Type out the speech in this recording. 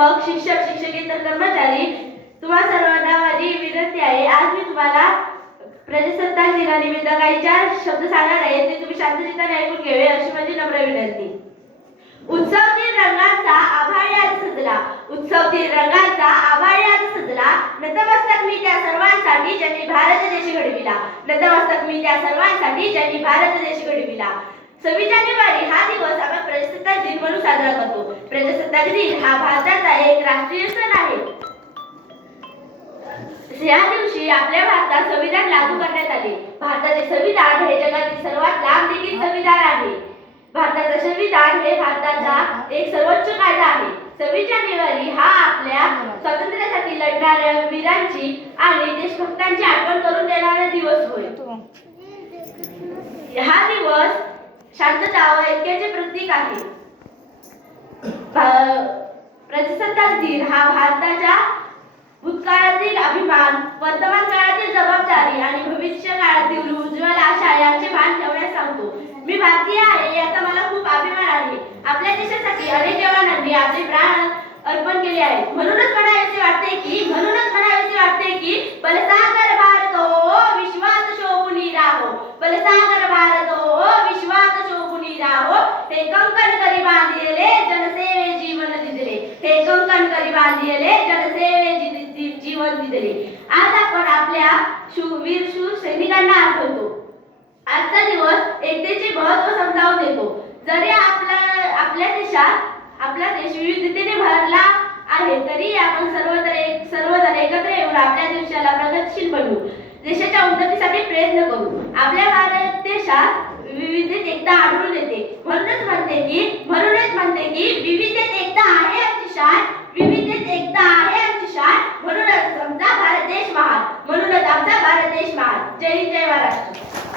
प्राध्यापक शिक्षक शिक्षकेतर कर्मचारी तुम्हा सर्वांना माझी विनंती आहे. आज मी तुम्हाला प्रजासत्ताक दिनानिमित्त काही चार शब्द सांगणार आहे. ते तुम्ही शांतचित्ताने ऐकून घ्यावे अशी माझी नम्र विनंती. उत्सव दिन रंगांचा आभाळ आज सजला दिन रंगांचा आभाळ आज सजला. नतमस्तक मी त्या सर्वांसाठी ज्यांनी भारत देश घडविला. नतमस्तक मी त्या सर्वांसाठी ज्यांनी भारत देश घडविला. सव्वीस जानेवारी हा दिवस आपण प्रजासत्ताक दिन म्हणून साजरा करतो. प्रजासत्ताक दिन हा भारताचा राष्ट्रीय सण आहे. या दिवशी आपल्या भारतात संविधान लागू करण्यात आले. भारताचे संविधान हे जगातील सर्वात लांब देखील संविधान आहे. भारताचं संविधान हे भारताचा एक सर्वोच्च कायदा आहे. सव्वीस जानेवारी हा आपल्या स्वातंत्र्यासाठी लढणाऱ्या वीरांची आणि देशभक्तांची आठवण करून देणारा दिवस होय. हा दिवस शांतता व ऐक्याचे प्रतीक आहे. प्रजासत्ताक दिन हा भारताच्या भूतकाळातील अभिमान वर्तमान काळातील जबाबदारी आणि भविष्य काळातील उज्ज्वल आशा यांचे भान ठेवण्यास सांगतो. मी भारतीय आहे याचा मला खूप अभिमान आहे. आपल्या देशासाठी अनेक जवानांनी आपले प्राण अर्पण केले आहेत. म्हणूनच म्हणावेसे वाटते की म्हणूनच म्हणावेसे वाटते की बलसागर भारत हो विश्वात शोभुनी राहो. बलसागर भारत हो विश्वात शोभुनी राहो. ते कंकण करी बांधलेले हे कंकण करी बांधिले जनसेवे जीवन दिले आज आपण आपल्या शूरवीर शूर सैनिकांना आठवतो. आजचा दिवस एकतेचे महत्त्व समजावून देतो. जरी आपला आपल्या देशात आपला देश विविधतेने भरला आहे तरी आपण सर्वजण एक सर्वजण एकत्र येऊन आपल्या देशाला प्रगतशील बनवू देशाच्या उन्नतीसाठी प्रयत्न करू. आपल्या भारत देशात विविधतेत एकता आढळून येते. म्हणूनच म्हणते की म्हणूनच म्हणते की विविधतेत एकता आहे आमची शान विविधतेत एकता आहे आमची शान म्हणूनच आमचा भारत देश महान